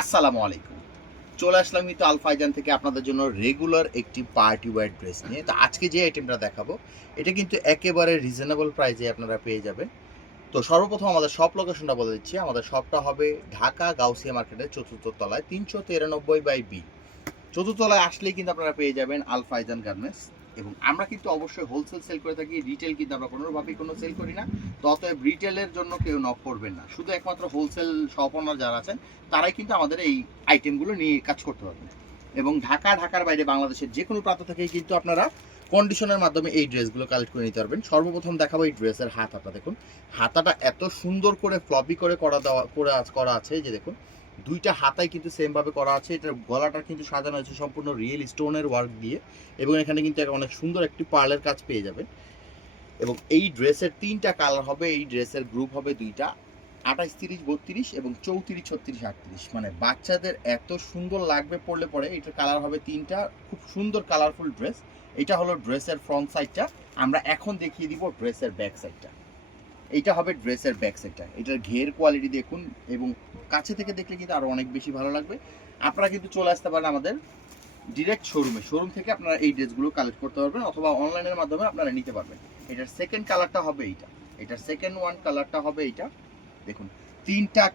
আসসালামু আলাইকুম। চলে আসলাম কিন্তু আল ফাইজান থেকে আপনাদের জন্য রেগুলার একটি পার্টি ওয়্যার ড্রেস নিয়ে। তো আজকে যে আইটেমটা দেখাবো এটা কিন্তু একেবারে রিজনেবল প্রাইসে আপনারা পেয়ে যাবেন। তো সর্বপ্রথম আমাদের শপ লোকেশনটা বলে দিচ্ছি। আমাদের শপটা হবে ঢাকা গাউসিয়া মার্কেটের ৪র্থ তলায় ৩৯৩/বি। চতুর্থ তলায় আসলেই কিন্তু আপনারা পেয়ে যাবেন আল ফাইজান গার্মেন্টস। এবং আমরা কিন্তু অবশ্যই হোলসেল সেল করে থাকি, রিটেল কিন্তু আমরা কোনোভাবেই কোনো সেল করি না। তো অতএব রিটেলের জন্য কেউ নক করবেন না, শুধু একমাত্র হোলসেল শপ ওনার যারা আছেন তারাই কিন্তু আমাদের এই আইটেমগুলো নিয়ে কাজ করতে পারবেন। এবং ঢাকার বাইরে বাংলাদেশের যে কোনো প্রান্ত থেকেই কিন্তু আপনারা কন্ডিশনের মাধ্যমে এই ড্রেসগুলো কালেক্ট করে নিতে পারবেন। সর্বপ্রথম দেখাবো এই ড্রেসের হাতাটা। দেখুন হাতাটা এত সুন্দর করে ফ্লপি করে করা আছে যে দেখুন দুইটা হাতাই কিন্তু সেমভাবে করা আছে। এটার গলাটা কিন্তু সাজানো হয়েছে সম্পূর্ণ রিয়েল স্টোনের ওয়ার্ক দিয়ে, এবং এখানে কিন্তু অনেক সুন্দর একটি পার্লের কাজ পেয়ে যাবেন। এবং এই ড্রেসের 3টা কালার হবে, এই ড্রেসের গ্রুপ হবে 2টা, 28, 30, 32 এবং 34, 36, 38। মানে বাচ্চাদের এত সুন্দর লাগবে পরলে পরে। এটার কালার হবে 3টা, খুব সুন্দর কালারফুল ড্রেস। এটা হলো ড্রেসের ফ্রন্ট সাইডটা। আমরা এখন দেখিয়ে দিব ড্রেসের ব্যাক সাইডটা। এইটা হবে ড্রেসের ব্যাক সাইডটা। এটার ঘের কোয়ালিটি দেখুন, এবং কাছে থেকে দেখলে কিন্তু আরও অনেক বেশি ভালো লাগবে। আপনারা কিন্তু চলে আসতে পারেন আমাদের ডিরেক্ট শোরুম থেকে আপনারা এই ড্রেসগুলো কালেক্ট করতে পারবেন, অথবা অনলাইনের মাধ্যমে আপনারা নিতে পারবেন। এটার সেকেন্ড কালারটা হবে এইটা, এটার সেকেন্ড কালারটা হবে এইটা। দেখুন 3টা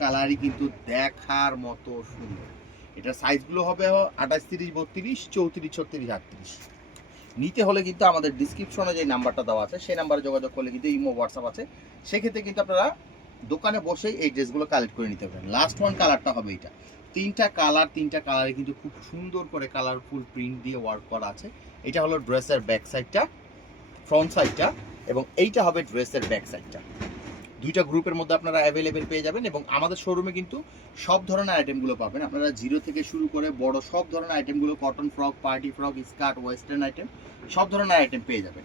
কালারই কিন্তু দেখার মতো সুন্দর। এটার সাইজগুলো হবে 28, 30, 32, 34, 36, 38। নিতে হলে কিন্তু আমাদের ডিসক্রিপশনে যে নাম্বারটা দেওয়া আছে সেই নাম্বারে যোগাযোগ করলে কিন্তু ইমো হোয়াটসঅ্যাপ আছে, সেক্ষেত্রে কিন্তু আপনারা দোকানে বসেই এই ড্রেসগুলো কালেক্ট করে নিতে পারেন। লাস্ট কালারটা হবে এইটা। 3টা কালারে কিন্তু খুব সুন্দর করে কালারফুল প্রিন্ট দিয়ে ওয়ার্ক করা আছে। এটা হলো ড্রেসের ব্যাক সাইডটা, ফ্রন্ট সাইডটা, এবং এইটা হবে ড্রেসের ব্যাক সাইডটা। 2টা গ্রুপের মধ্যে আপনারা অ্যাভেলেবেল পেয়ে যাবেন। এবং আমাদের শোরুমে কিন্তু সব ধরনের আইটেমগুলো পাবেন। আপনারা জিরো থেকে শুরু করে বড় সব ধরনের আইটেমগুলো, cotton frock, party frock, skirt, western item, সব ধরনের আইটেম পেয়ে যাবেন।